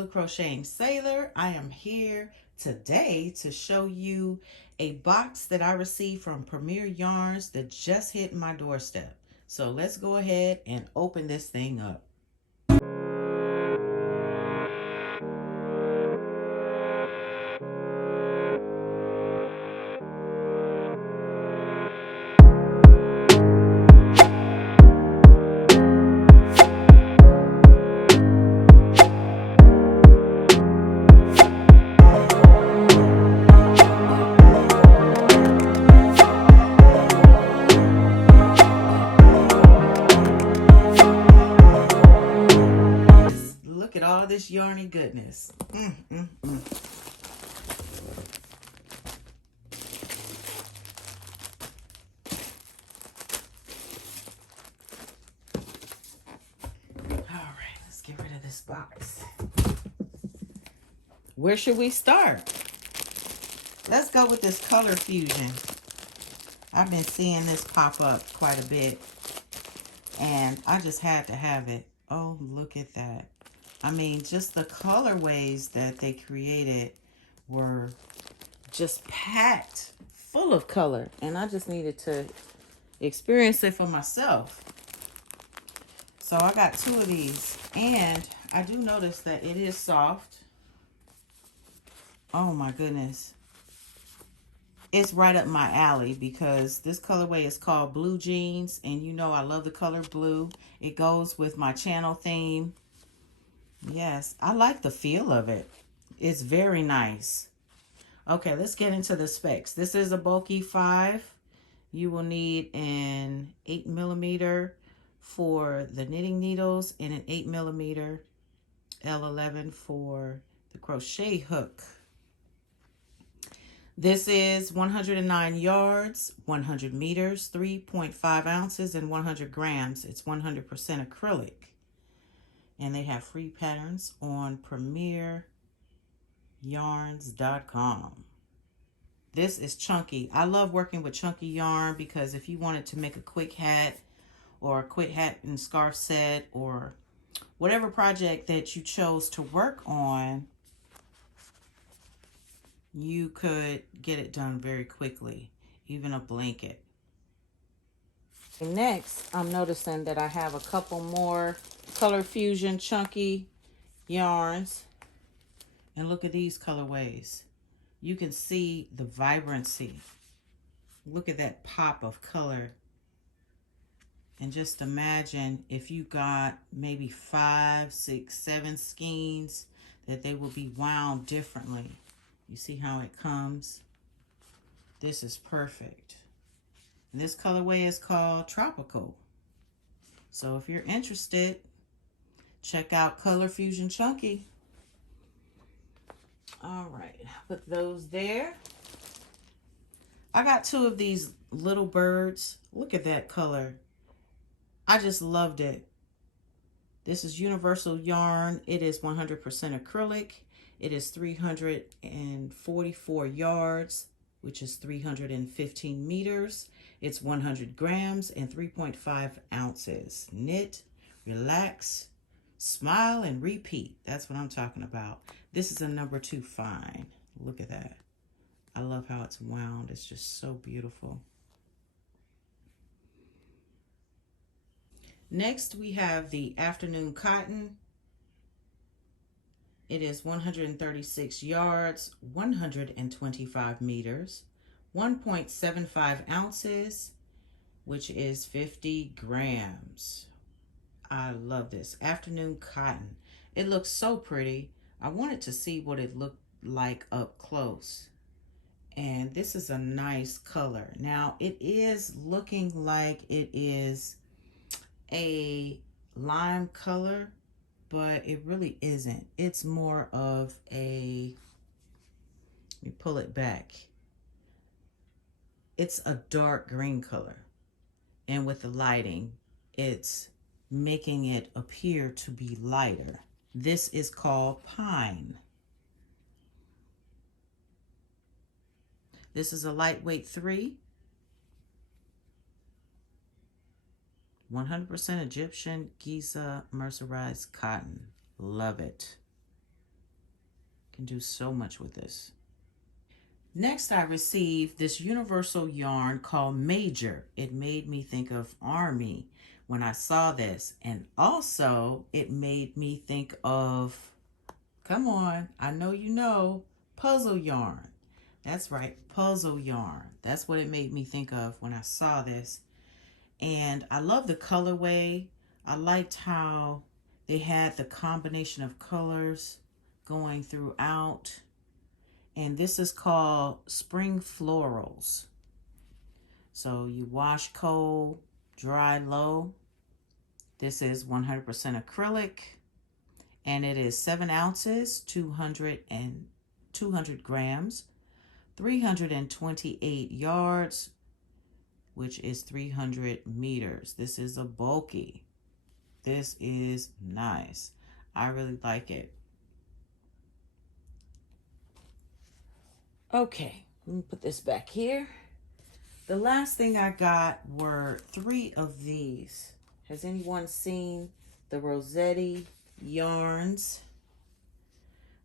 Priscilla Crocheting Sailor. I am here today to show you a box that I received from Premier Yarns that just hit my doorstep. So let's go ahead and open this thing up. Look at all this yarny goodness. All right, let's get rid of this box. Where should we start? Let's go with this Color Fusion. I've been seeing this pop up quite a bit, and I just had to have it. Oh, look at that. I mean, just the colorways that they created were just packed full of color, and I just needed to experience it for myself. So I got two of these, and I do notice that it is soft. Oh my goodness. It's right up my alley because this colorway is called Blue Jeans, and you know I love the color blue. It goes with my channel theme. Yes, I like the feel of it. It's very nice. Okay, let's get into the specs. This is a bulky 5. You will need an 8mm for the knitting needles and an 8mm L11 for the crochet hook. This is 109 yards, 100 meters, 3.5 ounces, and 100 grams. It's 100% acrylic. And they have free patterns on premieryarns.com. This is chunky. I love working with chunky yarn because if you wanted to make a quick hat or a quick hat and scarf set or whatever project that you chose to work on, you could get it done very quickly, even a blanket. Next, I'm noticing that I have a couple more Color Fusion chunky yarns. And look at these colorways. You can see the vibrancy. Look at that pop of color. And just imagine if you got maybe 5, 6, 7 skeins, that they will be wound differently. You see how it comes? This is perfect. And this colorway is called Tropical. So if you're interested, check out Color Fusion Chunky. All right, put those there. I got 2 of these little birds. Look at that color. I just loved it. This is Universal Yarn. It is 100% acrylic. It is 344 yards, which is 315 meters. It's 100 grams and 3.5 ounces. Knit, relax, smile, and repeat. That's what I'm talking about. This is a number 2 fine. Look at that. I love how it's wound. It's just so beautiful. Next, we have the Afternoon Cotton. It is 136 yards, 125 meters, 1.75 ounces, which is 50 grams. I love this Afternoon Cotton. It looks so pretty. I wanted to see what it looked like up close. And this is a nice color. Now, it is looking like it is a lime color, but it really isn't. It's more of a, let me pull it back. It's a dark green color. And with the lighting, it's making it appear to be lighter. This is called Pine. This is a lightweight 3. 100% Egyptian Giza mercerized cotton. Love it. can do so much with this. Next, I received this universal yarn called Major. It made me think of Army when I saw this. And also, it made me think of, come on, I know you know, puzzle yarn. That's right, puzzle yarn. That's what it made me think of when I saw this. And I love the colorway. I liked how they had the combination of colors going throughout. And this is called Spring Florals. So you wash cold, dry low. This is 100% acrylic, and it is 7 ounces, 200 grams, 328 yards, which is 300 meters. This is a bulky. This is nice. I really like it. Okay, let me put this back here. The last thing I got were 3 of these. Has anyone seen the Rossetti yarns?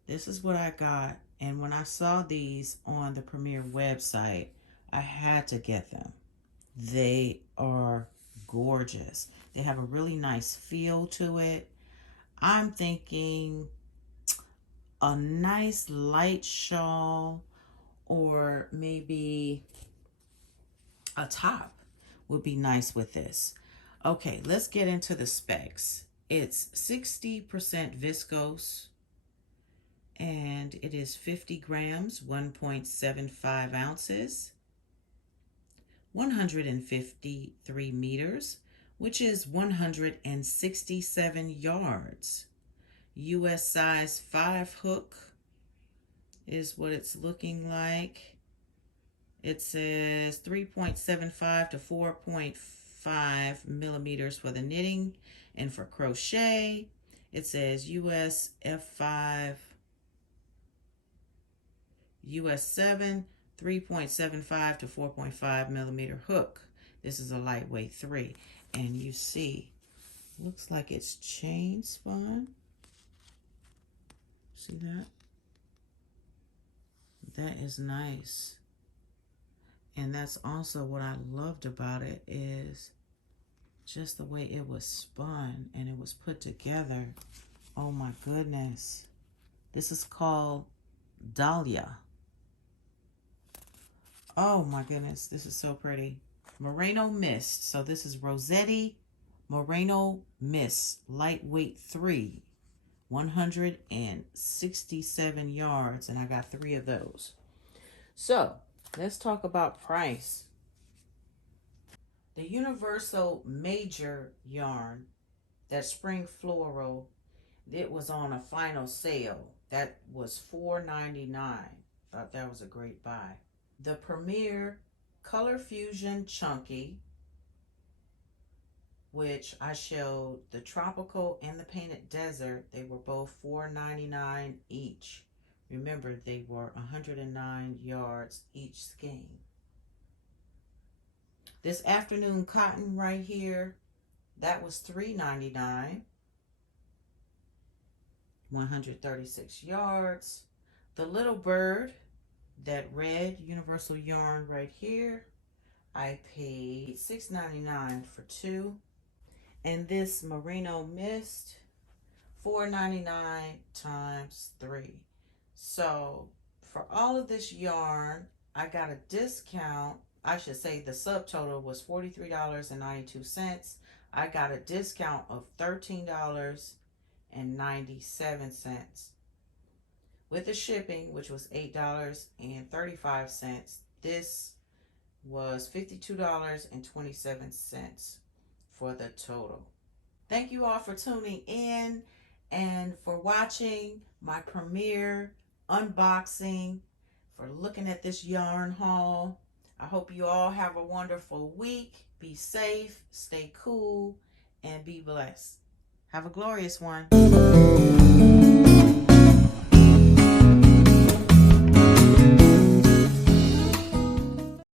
This is what I got. And when I saw these on the Premier website, I had to get them. They are gorgeous. They have a really nice feel to it. I'm thinking a nice light shawl or maybe a top would be nice with this. Okay, let's get into the specs. It's 60% viscose and it is 50 grams, 1.75 ounces, 153 meters, which is 167 yards. US size 5 hook is what it's looking like. It says 3.75 to 4.5 millimeters for the knitting, and for crochet it says US F5, US 7, 3.75 to 4.5 millimeter hook. This is a lightweight 3, and you see, looks like it's chain spun. See that? That is nice. And that's also what I loved about it, is just the way it was spun and it was put together. Oh my goodness. This is called Dahlia. Oh my goodness, this is so pretty. Merino Mist. So this is Rossetti Merino Mist, lightweight 3, 167 yards, and I got 3 of those. So let's talk about price. The Universal Major yarn, that spring floral, it was on a final sale. That was $4.99. Thought that was a great buy. The Premier Color Fusion Chunky, which I showed the tropical and the painted desert, they were both $4.99 each. Remember, they were 109 yards each skein. This afternoon cotton right here, that was $3.99, 136 yards. The little bird, that red universal yarn right here, I paid $6.99 for 2. And this Merino Mist, $4.99 times 3. So for all of this yarn, I got a discount. I should say the subtotal was $43.92. I got a discount of $13.97. With the shipping, which was $8.35, this was $52.27 for the total. Thank you all for tuning in and for watching my Premier unboxing, for looking at this yarn haul. I hope you all have a wonderful week. Be safe, stay cool, and be blessed. Have a glorious one.